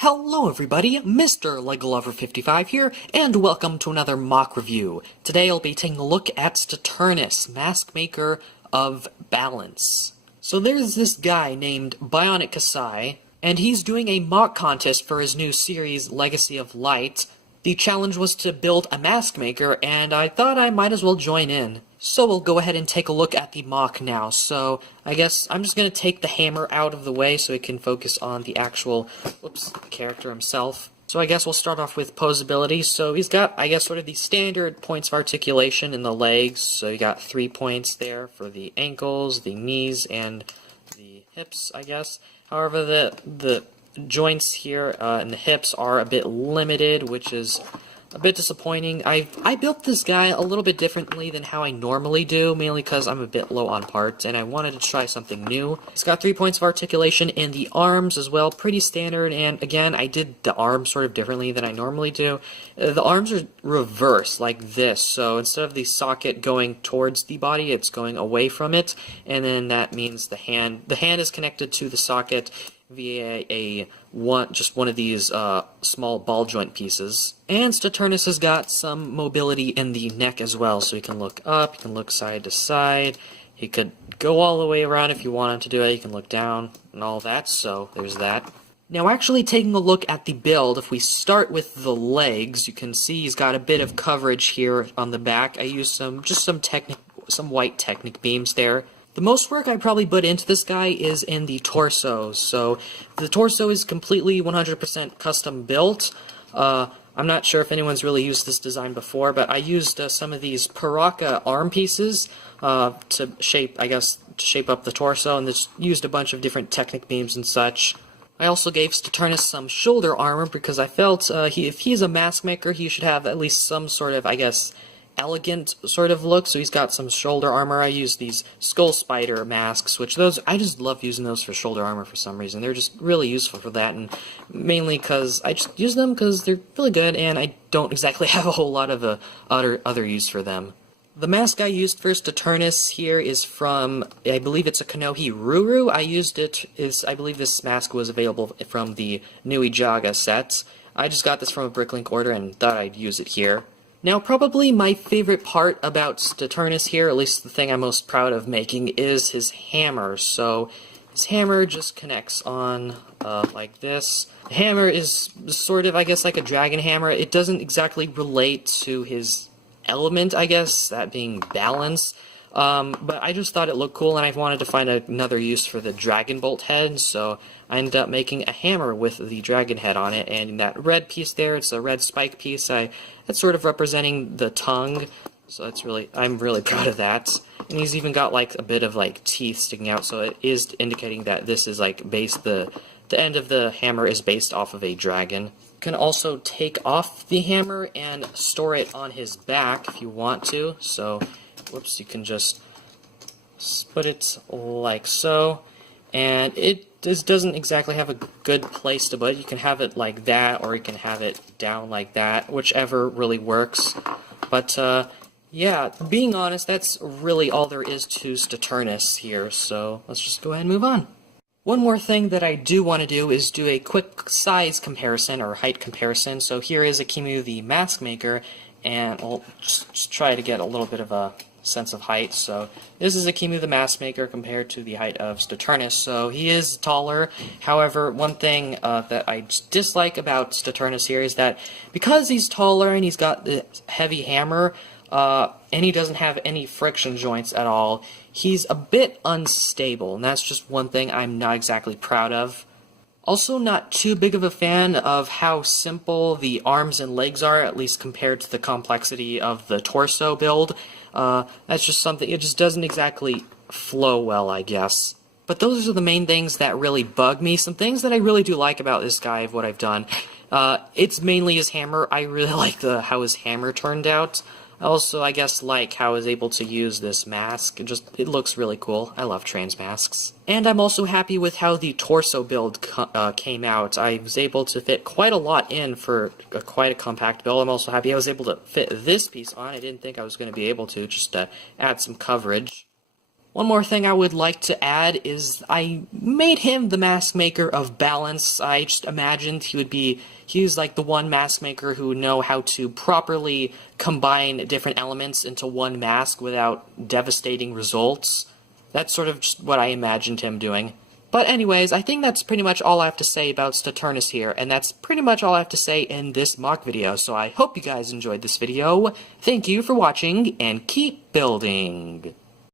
Hello everybody, Mr. LegoLover55 here, and welcome to another MoC review. Today I'll be taking a look at Staternus, Mask Maker of Balance. So there's this guy named Bionic Kasai, and he's doing a MoC contest for his new series, Legacy of Light. The challenge was to build a mask maker, and I thought I might as well join in. So we'll go ahead and take a look at the MoC now. So I guess I'm just going to take the hammer out of the way so it can focus on the actual, character himself. So I guess we'll start off with posability. So he's got, I guess, sort of the standard points of articulation in the legs. So you got 3 points there for the ankles, the knees, and the hips, I guess. However, the joints here and the hips are a bit limited, which is a bit disappointing. I built this guy a little bit differently than how I normally do, mainly because I'm a bit low on parts, and I wanted to try something new. It's got 3 points of articulation in the arms as well, pretty standard, and again, I did the arms sort of differently than I normally do. The arms are reversed, like this, so instead of the socket going towards the body, it's going away from it, and then that means the hand is connected to the socket via just one of these small ball joint pieces. And Staternus has got some mobility in the neck as well, so he can look up, he can look side to side, he could go all the way around if you wanted to do it, he can look down, and all that, so there's that. Now actually taking a look at the build, if we start with the legs, you can see he's got a bit of coverage here on the back. I used some white Technic beams there. The most work I probably put into this guy is in the torso. So the torso is completely 100% custom built. I'm not sure if anyone's really used this design before, but I used some of these Paraka arm pieces to shape up the torso, and just used a bunch of different Technic beams and such. I also gave Staternus some shoulder armor because I felt if he's a mask maker, he should have at least some sort of, elegant sort of look, so he's got some shoulder armor. I use these skull spider masks, which I just love using those for shoulder armor for some reason. They're just really useful for that, and mainly because I just use them because they're really good, and I don't exactly have a whole lot of other use for them. The mask I used for Staternus here is from, I believe it's a Konohi Ruru. I believe this mask was available from the Nui Jaga set. I just got this from a Bricklink order and thought I'd use it here. Now, probably my favorite part about Staternus here, at least the thing I'm most proud of making, is his hammer. So, his hammer just connects on like this. The hammer is sort of, like a dragon hammer. It doesn't exactly relate to his element, that being balance. But I just thought it looked cool, and I wanted to find another use for the dragon bolt head, so I ended up making a hammer with the dragon head on it, and that red piece there, it's a red spike piece, that's sort of representing the tongue, so I'm really proud of that. And he's even got a bit of teeth sticking out, so it is indicating that this is the end of the hammer is based off of a dragon. You can also take off the hammer and store it on his back if you want to, so you can just put it like so, and it doesn't exactly have a good place to put it. You can have it like that, or you can have it down like that, whichever really works. But yeah, being honest, that's really all there is to Staternus here, so let's just go ahead and move on. One more thing that I do want to do is do a quick size comparison, or height comparison. So here is Akimu the Mask Maker, and I'll just try to get a little bit of a sense of height. So this is Akimu the Mask Maker compared to the height of Staternus. So he is taller. However, one thing that I dislike about Staternus here is that because he's taller and he's got the heavy hammer, and he doesn't have any friction joints at all, he's a bit unstable, and that's just one thing I'm not exactly proud of. Also, not too big of a fan of how simple the arms and legs are, at least compared to the complexity of the torso build. That's just something, it just doesn't exactly flow well, I guess. But those are the main things that really bug me. Some things that I really do like about this guy of what I've done. It's mainly his hammer. I really like how his hammer turned out. I also, like how I was able to use this mask. It looks really cool. I love trans masks. And I'm also happy with how the torso build came out. I was able to fit quite a lot in for quite a compact build. I'm also happy I was able to fit this piece on. I didn't think I was going to be able to, just to add some coverage. One more thing I would like to add is I made him the mask maker of balance. I just imagined he's like the one mask maker who would know how to properly combine different elements into one mask without devastating results. That's sort of just what I imagined him doing. But anyways, I think that's pretty much all I have to say about Staternus here, and that's pretty much all I have to say in this mock video, so I hope you guys enjoyed this video. Thank you for watching, and keep building!